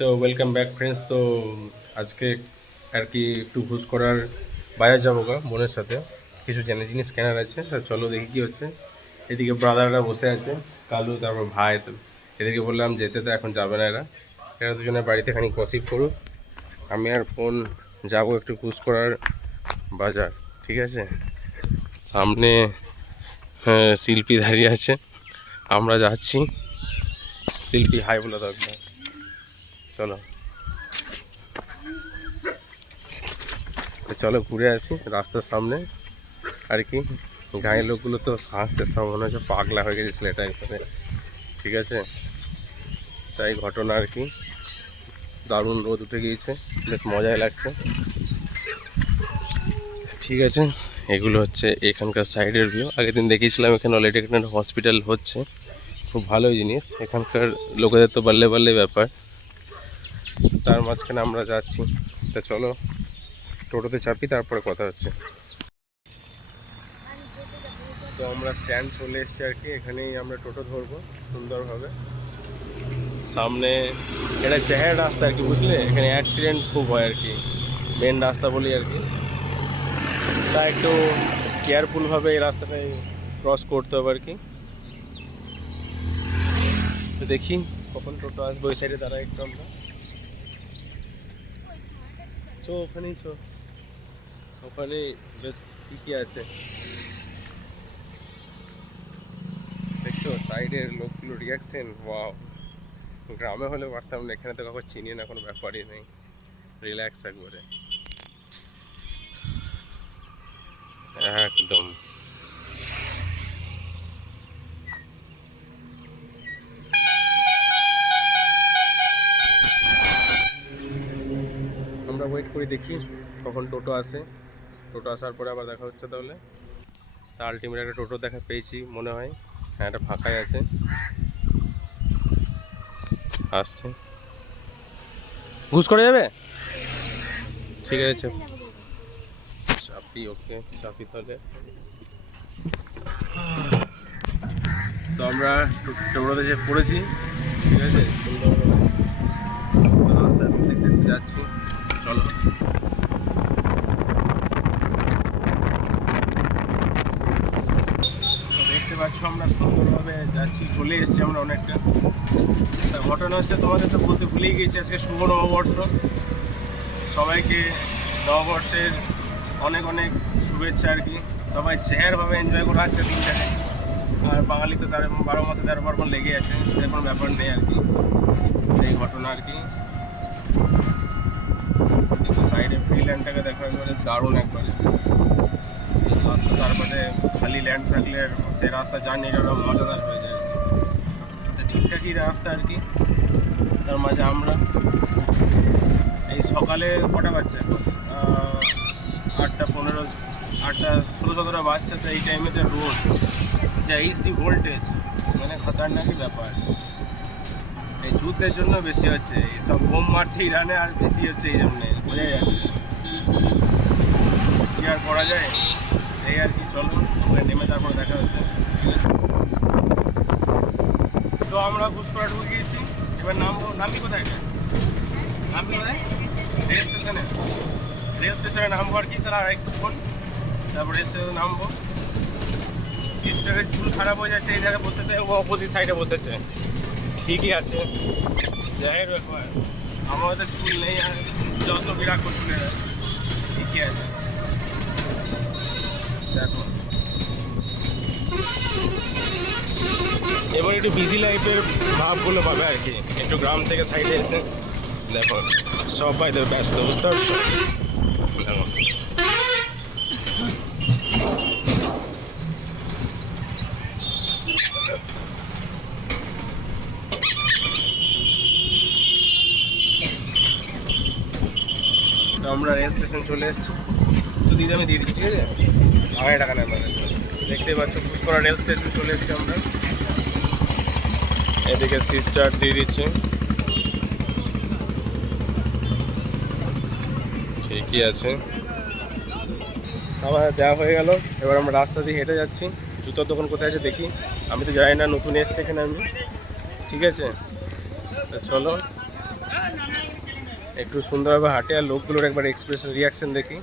তো welcome back friends. তো আজকে আর কি একটু ঘুষ করার বাজার যাবো গা বোনের সাথে, কিছু জিনিস কেনার আছে। তো চলো দেখি কী হচ্ছে। এদিকে ব্রাদাররা বসে আছে, কালু, তারপর ভাই। তো এদেরকে বললাম যেতে, তো এখন যাবে না এরা। এরা দুজনে বাড়িতে খানিক গসিপ করুক, আমি আর ফোন যাবো একটু ঘুষ করার বাজার। ঠিক আছে, সামনে শিল্পী দাঁড়িয়ে আছে, আমরা যাচ্ছি। শিল্পী হাই বলে দরকার। চলো চলো ঘুরে আসি রাস্তার সামনে আর কি। গাঁয়ের লোকগুলো তো হাসছে, সব মনে হচ্ছে পাগলা হয়ে গেছে ছেলেটাই করে। ঠিক আছে, তাই ঘটনা আর কি। দারুণ রোদ উঠে গিয়েছে, বেশ মজাই লাগছে। ঠিক আছে, এগুলো হচ্ছে এখানকার সাইডের ভিউ। আগের দিন দেখিয়েছিলাম এখানে অলরেডি এখানে হসপিটাল হচ্ছে, খুব ভালোই জিনিস। এখানকার লোকেদের তো বাল্লে বাল্লে ব্যাপার। তার মাঝখানে আমরা যাচ্ছি। তা চলো টোটোতে চাপি, তারপরে কথা হচ্ছে। তো আমরা স্ট্যান্ড চলে এসেছি আর কি, এখানেই আমরা টোটো ধরবো সুন্দরভাবে। সামনে এটা জাহের রাস্তা আর কি, বুঝলে? এখানে অ্যাক্সিডেন্ট খুব হয় আর কি, মেন রাস্তা বলি আর কি। তা একটু কেয়ারফুলভাবে এই রাস্তাটাই ক্রস করতে হবে আর কি। তো দেখি কখন টোটো আসবে। ওই সাইডে দাঁড়াই একটু আমরা। চো ওখানেই চো, ওখানে বেশ ঠিকই আছে। দেখছো সাইডের লোকগুলো রিয়াকশন, ওয়াও। গ্রামে হলে পারতাম না, এখানে তো কাউকে চিনি না, কোনো ব্যাপারই নেই। রিল্যাক্স একবারে, একদম। আমরা ওয়েট করি, দেখি কখন টোটো আসে। টোটো আসার পরে আবার দেখা হচ্ছে তাহলে। তা আলটিমেট একটা টোটো দেখা পেয়েছি মনে হয়। হ্যাঁ, একটা ফাঁকাই আছে, আসছে। ঘুষ করে যাবে, ঠিক আছে। চাপি, ওকে চাপি তাহলে। তো আমরা টোটোতে যে পড়েছি, ঠিক আছে, রাস্তায় দেখতে দেখতে যাচ্ছি। চলো, দেখতে পাচ্ছ আমরা সুন্দরভাবে যাচ্ছি, চলে এসেছি আমরা অনেকটা। তার ঘটনা হচ্ছে, তোমাদের তো বলতে ভুলেই গিয়েছি, আজকে শুভ নববর্ষ। সবাইকে নববর্ষের অনেক অনেক শুভেচ্ছা আর কি। সবাই চেহারভাবে এনজয় করে আজকে দিনটাকে। আর বাঙালি তো তার 12 মাসে 13 পার্বণ লেগে আছে, সে কোনো ব্যাপার নেই আর কি। এই ঘটনা আর কি। কিন্তু সাইডে ফ্রি ল্যান্ডটাকে দেখা একবারে দারুণ একবারে। রাস্তা তারপরে খালি ল্যান্ড থাকলে সেই রাস্তা জার্নিটা আরও মজাদার হয়ে যায় আর কি। ঠিকঠাকই রাস্তা আর কি। তার মাঝে আমরা এই সকালে কটা বাচ্চা, 8:15, 8:16-17 বাচ্চা। তো এই টাইমে যে রোড, যা এইচডি ভোল্টেজ, মানে খতরনাকই ব্যাপার। এই যুদ্ধের জন্য বেশি হচ্ছে, এই সব বোম মারছে ইরানে, আর বেশি হচ্ছে এই জন্যে, বোঝা যাচ্ছে। কি আর করা যায়, এই আর কি। চলো ওখানে নেমে তারপর দেখা হচ্ছে, ঠিক আছে। তো আমরা ঘুষকরা ঢুকে গিয়েছি, এবার নামবো। নামবি কোথায়? নামবি কোথায়? রেল স্টেশনে। রেল স্টেশনে নামবো আর কি, তারা আরেকক্ষণ, তারপর রেল স্টেশনে নামবো। সিস্টারের চুল খারাপ হয়ে যাচ্ছে, এই জায়গায় বসেতে, ও অপোজিট সাইডে বসেছে। ঠিকই আছে, যাই ব্যাপার। আমার তো চুল নেই, আর যত বিরাট চুলে ঠিকই আছে। দেখো এবার একটু বিজি লাইফের ভাবগুলো পাবে আর কি, একটু গ্রাম থেকে সাইডে এসে। দেখো সবাই তো ব্যস্ত, বুঝতে পারছো? দেখো আমরা রেল স্টেশন চলে এসেছি। তো দিদি আমি দিয়ে দিচ্ছি, ঠিক আছে? 2,500 টাকা নেয় আমার কাছে। দেখতে পাচ্ছ ঘুষকরা রেল স্টেশন চলে এসেছি আমরা। এদিকে সিস্টার দিয়ে দিচ্ছে, ঠিকই আছে। আমার দেওয়া হয়ে গেল। এবার আমরা রাস্তা দিয়ে হেঁটে যাচ্ছি। জুতোর দোকান কোথায় আছে দেখি, আমি তো জানি না, নতুন এসছি এখানে আমি। ঠিক আছে, তো চলো একটু সুন্দরভাবে হাঁটে, আর লোকগুলোর একবার এক্সপ্রেশন রিয়াকশন দেখি।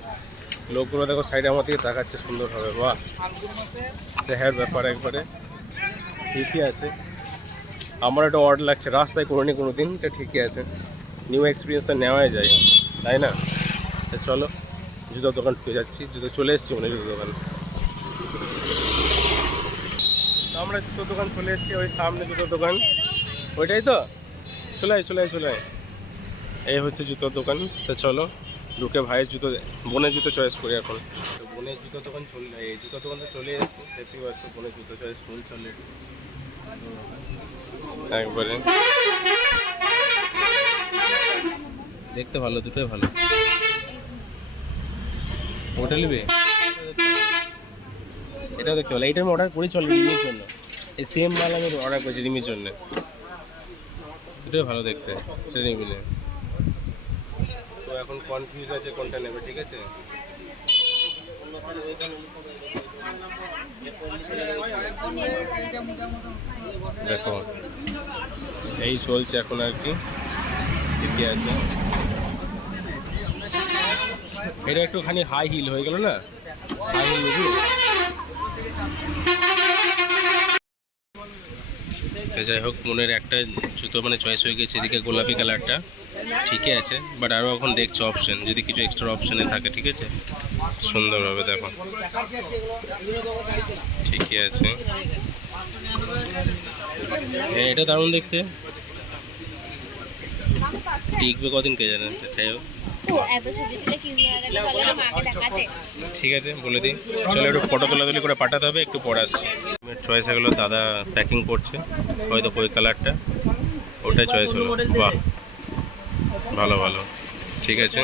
লোকগুলো দেখো সাইডে আমার দিকে তাকাচ্ছে সুন্দরভাবে, বাহ চেহার ব্যাপার একবারে ঠিকই আছে। আমার একটা অড লাগছে, রাস্তায় করিনি কোনো দিন, এটা ঠিকই আছে, নিউ এক্সপিরিয়েন্সটা নেওয়াই যায়, তাই না? চলো জুতোর দোকান ঢুকে যাচ্ছি, জুতো চলে এসেছি মনে জুতোর দোকান। আমরা জুতোর দোকান চলে এসেছি, ওই সামনে জুতোর দোকান, ওইটাই তো, চলে আয়। এই হচ্ছে জুতোর দোকান। তো চলো ঢুকে ভাইয়ের জুতো, বোনের জুতো চয়েস করি এখন। তো বোনের জুতোর দোকান এই জুতোর দোকান তো চলে এসেছি, দেখতেই পাচ্ছ বোনের জুতো চয়েস চলে একবারে, দেখতে ভালো, দুটোই ভালো। ওটা নেবে, এটাও দেখতে ভালো, এইটা আমি অর্ডার করি চলে রিমির জন্য, এই সেম মাল আমি অর্ডার করেছি রিমির জন্য, দুটোই ভালো দেখতে, সেটা মিলে। তো এখন কনফিউজ আছে কোনটা নেবে, ঠিক আছে? দেখো এই চলছে এখন আর কি, ঠিকই আছে। এটা একটুখানি হাই হিল হয়ে গেল না, হাই হিল নেবি? যাই হোক, মনের একটা জুতো মানে চয়েস হয়ে গেছে, এদিকে গোলাপি কালারটা ঠিকই আছে, বাট আরও এখন দেখছো অপশান, যদি কিছু এক্সট্রা অপশানে থাকে, ঠিক আছে, সুন্দরভাবে দেখো, ঠিকই আছে। হ্যাঁ এটা দারুণ দেখতে, টিকবে কদিন কে জানে, যাই হোক ঠিক আছে বলে দিই। চলো একটু ফটো তোলাতুলি করে পাঠাতে হবে, একটু পরে আসছি। চয়েস এগুলো দাদা প্যাকিং করছে, হয়তো ওই কালারটা ওটাই চয়েস হলো, বাহ ভালো ঠিক আছে।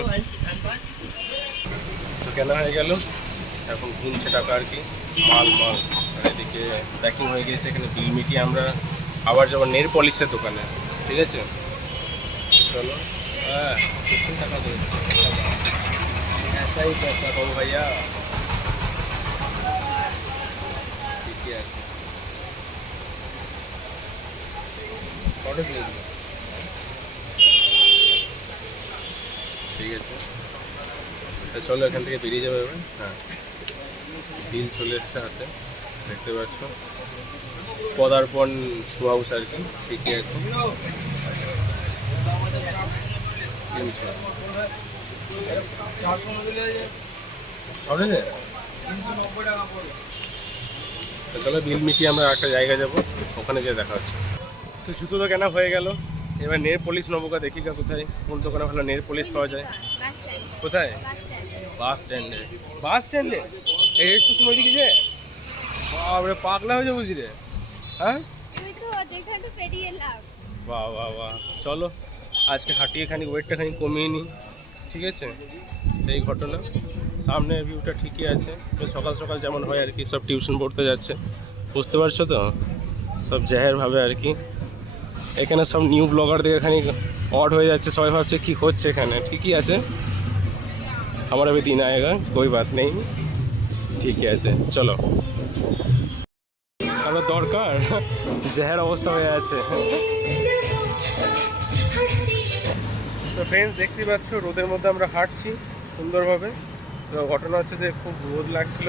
তো কেন হয়ে গেল, এখন গুনছে টাকা আর কি, মাল আর এদিকে প্যাকিং হয়ে গিয়েছে। এখানে বিল মিটিয়ে আমরা আবার যাবো নেল পলিশের দোকানে, ঠিক আছে? চলো, হ্যাঁ 15 টাকা দেবে, ऐसा ही पैसा कहो भैया, ঠিকই আছে। ঠিক আছে, চলো এখান থেকে বেরিয়ে যাবে এবার। হ্যাঁ বিল চলে এসছে হাতে, দেখতে পাচ্ছ, পদার্পণ শু হাউস আর কি, ঠিকই আছে। চলো বিল মিটিয়ে আমরা একটা জায়গায় যাবো, ওখানে গিয়ে দেখা হচ্ছে। তো জুতো তো কেনা হয়ে গেল, এবার নেল পলিশ নেবো, দেখি কোথায় কোন দোকানে ভালো নেল পলিশ পাওয়া যায়। কোথায়? বাস স্ট্যান্ডে এই স্টেশন ওইদিকে যে, বাবা পাগলা হয়ে যাবো বুঝি রে, হ্যাঁ বাহ চলো আজকে হাঁটিয়ে খানিক ওয়েটটা খানিক কমিয়ে নিই, ঠিক আছে? এই ঘটনা, সামনে ভিউটা ঠিকই আছে, সকাল সকাল যেমন হয় আর কি, সব টিউশন পড়তে যাচ্ছে, বুঝতে পারছো তো, সব জাহের ভাবে আর কি। এখানে সব নিউ ব্লগারদের খানিক অড হয়ে যাচ্ছে, সবাই ভাবছে কী হচ্ছে এখানে, ঠিকই আছে, আমার अभी दिन आएगा, कोई बात नहीं, ঠিকই আছে। চলো আমার দরকার, জাহের অবস্থা হয়ে আছে। তো ফ্রেন্ডস দেখতেই পাচ্ছ, রোদের মধ্যে আমরা হাঁটছি সুন্দরভাবে। তো ঘটনা হচ্ছে যে খুব রোদ লাগছিল,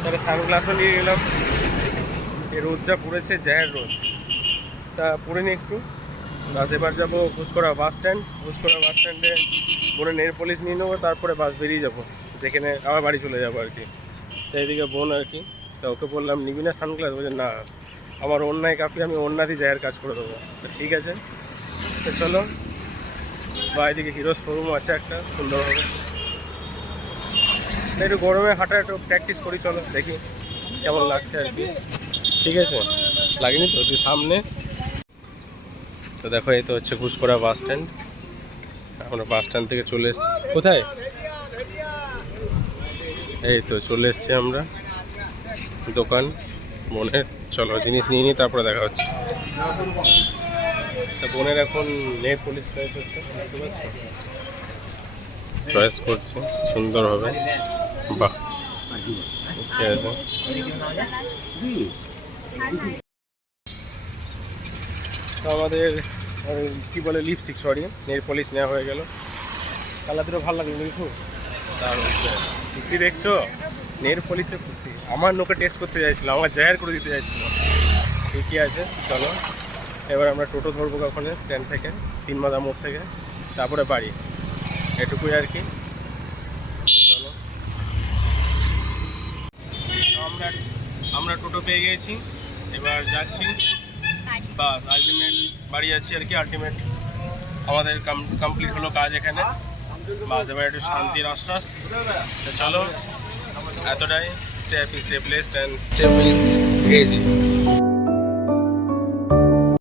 তাহলে সানগ্লাসও নিয়ে গেলাম, এই রোদ যা পড়েছে, জাহের রোদ, তা পরে নিই একটু। বাস এবার যাবো ঘুষকরা বাস স্ট্যান্ডে বোনের নেল পলিশ নিয়ে নেবো, তারপরে বাস বেরিয়ে যাবো, যেখানে আমার বাড়ি চলে যাবো আর কি। তো এইদিকে বোন আর কি, তা ওকে বললাম নিবি না সানগ্লাস, বলছে না আমার অন্যায় কাপি, আমি অন্যাতেই জাহের কাজ করে দেবো। তো ঠিক আছে, তো চলো, বা এদিকে হিরো শোরুম আছে একটা সুন্দরভাবে, একটু গরমে হাঁটা একটু প্র্যাকটিস করি, চলো দেখি কেমন লাগছে আর কি, ঠিক আছে? লাগেনি তো তুই সামনে। তো দেখো এই তো হচ্ছে ঘুষকরা বাস স্ট্যান্ড, আমরা বাস স্ট্যান্ড থেকে চলে এসেছি, কোথায়? এই তো চলে এসেছি আমরা দোকান বোনের, চলো জিনিস নিয়ে নিই, তারপরে দেখা হচ্ছে। তা বোনের এখন নেল পলিশ চয়েস হচ্ছে, চয়েস করছে সুন্দরভাবে, বাহ ঠিক আছে। তো আমাদের কী বলে লিপস্টিক, সরি, নেল পলিশ নেওয়া হয়ে গেল। কালার দুটো ভালো লাগলো দেখো। তার খুশি দেখছো, নেল পলিশে খুশি। আমার নোকে টেস্ট করতে চাইছিল, আমার জায়ার করে দিতে চাইছিল। ঠিকই আছে, চলো এবার আমরা টোটো ধরবো ওখানে স্ট্যান্ড থেকে, 3 মাথা মোড় থেকে, তারপরে বাড়ি, এটুকুই আর কি। চলো, তো আমরা টোটো পেয়ে গিয়েছি, এবার যাচ্ছি। বাস আলটিমেট বাড়ি যাচ্ছি আর কি। আলটিমেট আমাদের কমপ্লিট হলো কাজ এখানে। বাস এবার একটু শান্তির আশ্বাস। তো চলো, এতটাই। Stay happy, stay blessed and stay means AG.